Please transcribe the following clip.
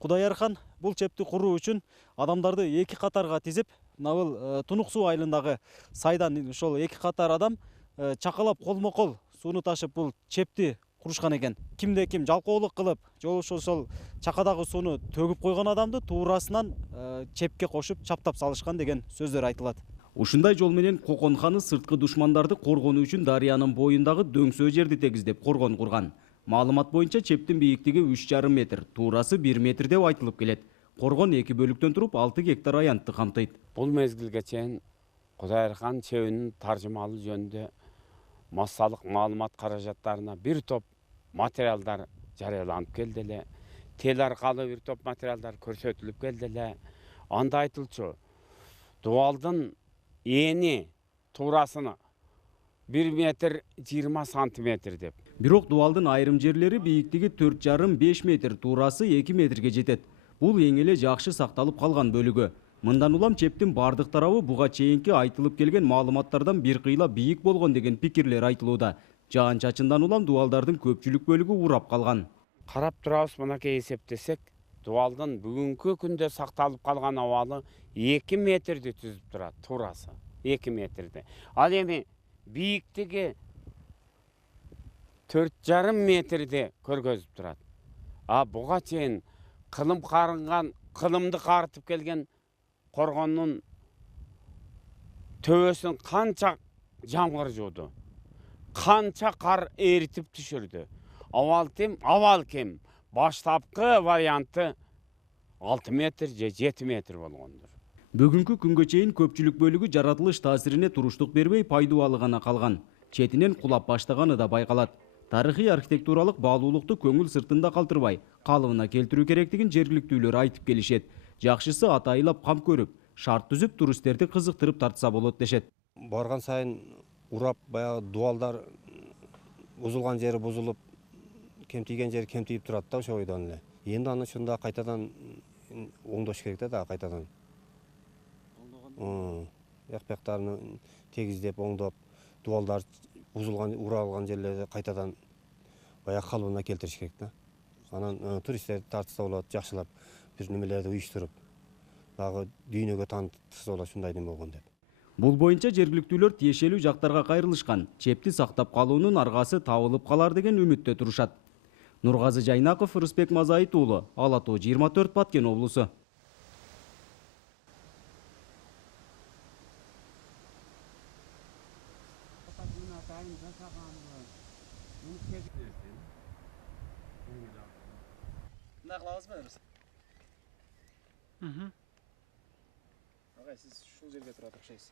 Кудайархан бул чепти куруу үчүн адамдарды эки катарга тизип, мына Тунук суу айылындагы сайдан ошол эки катар адам чакалап колмо-кол сууну ташып бул чепти курушкан экен. Кимде ким жалкоолук кылып, же болбосо ошол чакадагы сууну төгүп койгон адамды туурасынан чепке кошуп чаптап салышкан деген сөздөр айтылат. Ушундай жол менен Кокон ханы сырткы душмандарды коргонуу үчүн дарыянын боюндагы дөңсөө жерди тегиздеп коргон курган. Маалымат боюнча чептин бийиктиги 3,5 метр, туурасы 1 метр деп айтылып келет. Коргон 2 бөлүктөн туруп 6 гектар аянтты камтыйт. Бул мезгилге чейин Кудайархан чебинин таржымалуу жөнүндө массалык маалымат каражаттарына бир топ материалдар жарыяланып келди эле. Тел аркылуу бир топ материалдар көрсөтүлүп келди эле. Анда айтылчу, дубалдын эни туурасына 1 метр 20 сантиметр деп. Бирок дубалдын айрым жерлери бийиктиги 4,5-5 метр, туурасы 2 метрге жетет. Бул эң эле жакшы сакталып калган бөлүгү. Мындан улам чептин бардык тарабы буга чейинки айтылып келген маалыматтардан бир кыйла бийик болгон деген пикирлер айтылууда. Жаан-чачындан улам дубалдардын көпчүлүк бөлүгү урап калган. Карап турабыз, мынакей эсептесек, дубалдын бүгүнкү күндө сакталып калган абалы 2 метрди түзүп турат, туурасы 2 метрди. Ал эми бийиктиги 4,5 метрди көргөзүп турат. Буга чейин кылым карынган, кылымды карытып келген коргондун төбөсүн канча жамгыр жууду, канча кар эритип түшүрдү. Абал кем. Баштапкы варианты 6 метр же 7 метр болгондур. Бүгүнкү күнгө чейин көпчүлүк бөлүгү жаратылыш таасирине туруштук бербей пайдубалы гана калган. Четинен кулап баштаганы да байкалат. Тарыхый архитектуралык баалуулукту көңүл сыртында калтырбай, калыбына келтирүү керектигин жергиликтүүлөр айтып келишет. Жакшысы атайылап кам көрүп, шарт түзүп туристтерди кызыктырып тартса болот дешет. Барган сайын урап, баягы дубалдар бузулган жери бузулуп, кемтийген жери кемтип турат да ошо бойдон эле. Эми аны ушунда кайтадан оңдош керек да кайтадан. Бияктарын тегиздеп, оңдоп, дубалдар бузулган, уралган жерлерди кайтадан баягы калыбына келтириш керек да. Анан туристтерди тартса болот, жакшылап бир немелерди уюштуруп, дагы дүйнөгө таанытса болот ушундай неме болгон деп. Бул боюнча жергиликтүүлөр тиешелүү жактарга кайрылышкан. Чепти сактап калуунун аргасы табылып калар деген үмүттө турушат. Нургазы Жайнаков, Рыспек Мазайыт уулу, Ала Тоо 24, Баткен облусу. Агай, сиз ушул жерге турат окшойсуз.